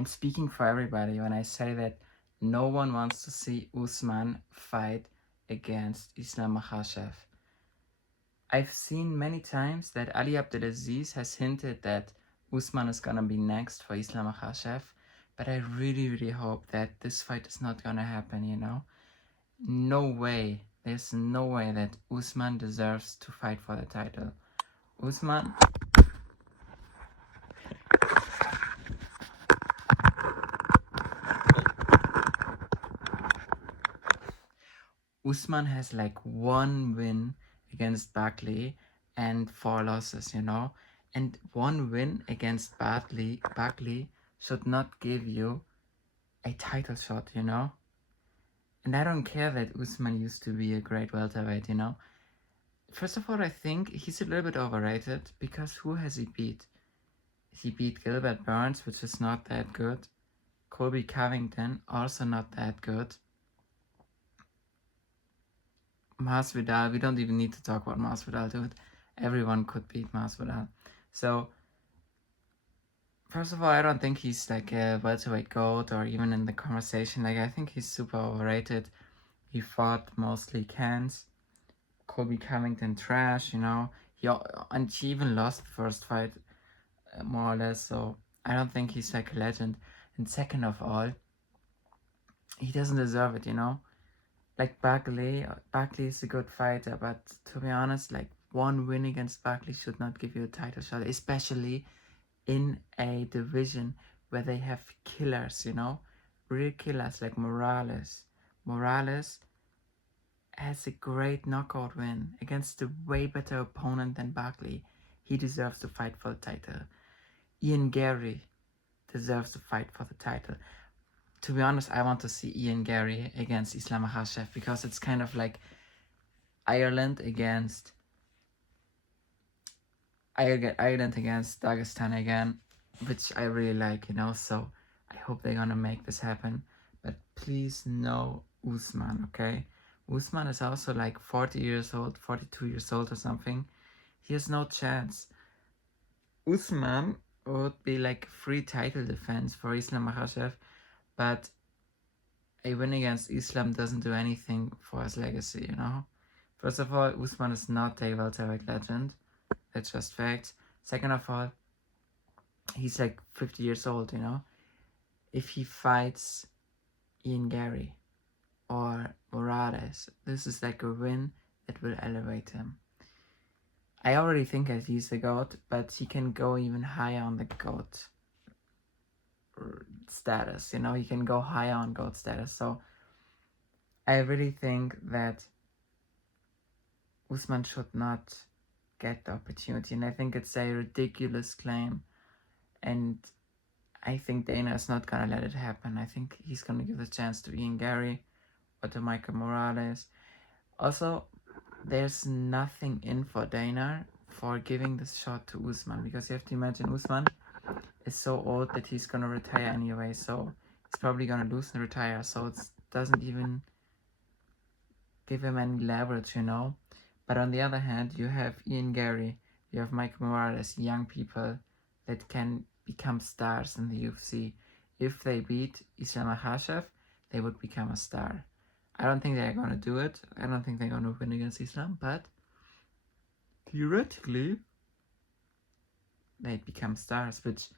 I'm speaking for everybody when I say that no one wants to see Usman fight against Islam Makhachev. I've seen many times that Ali Abdelaziz has hinted that Usman is gonna be next for Islam Makhachev, but I really hope that this fight is not gonna happen, you know? No way, there's no way that Usman deserves to fight for the title. Usman Usman has like one win against Barkley and 4 losses, you know? And one win against Barkley should not give you a title shot, you know? And I don't care that Usman used to be a great welterweight, you know? First of all, I think he's a little bit overrated because who has he beat? He beat Gilbert Burns, which is not that good. Colby Covington, also not that good. Masvidal, we don't even need to talk about Masvidal, dude. Everyone could beat Masvidal. So, first of all, I don't think he's like a welterweight GOAT or even in the conversation. Like, I think he's super overrated. He fought mostly cans. Colby Covington trash, you know. And he even lost the first fight, more or less. So, I don't think he's like a legend. And second of all, he doesn't deserve it, you know. Like Barkley is a good fighter, but to be honest, like one win against Barkley should not give you a title shot, especially in a division where they have killers, you know, real killers like Morales. Morales has a great knockout win against a way better opponent than Barkley. He deserves to fight for the title. Ian Gary deserves to fight for the title. To be honest, I want to see Ian Gary against Islam Makhachev because it's kind of like Ireland against Dagestan again, which I really like, you know. So I hope they're gonna make this happen. But please no Usman, okay? Usman is also like 40 years old, 42 years old or something. He has no chance. Usman would be like free title defense for Islam Makhachev, but a win against Islam doesn't do anything for his legacy, you know? First of all, Usman is not a welterweight legend. That's just facts. Second of all, he's like 50 years old, you know? If he fights Ian Gary or Morales, this is like a win that will elevate him. I already think that he's the GOAT, but he can go even higher on the GOAT status, you know? He can go higher on GOAT status. So I really think that Usman should not get the opportunity, and I think it's a ridiculous claim, and I think Dana is not gonna let it happen. I think he's gonna give the chance to Ian Gary or to Michael Morales. Also, there's nothing in for Dana for giving this shot to Usman, because you have to imagine Usman is so old that he's gonna retire anyway, so he's probably gonna lose and retire, so it doesn't even give him any leverage, you know. But on the other hand, you have Ian Gary, you have Michael Morales, young people that can become stars in the UFC. If they beat Islam Makhachev, they would become a star. I don't think they're gonna do it. I don't think they're gonna win against Islam, but theoretically, they'd become stars, which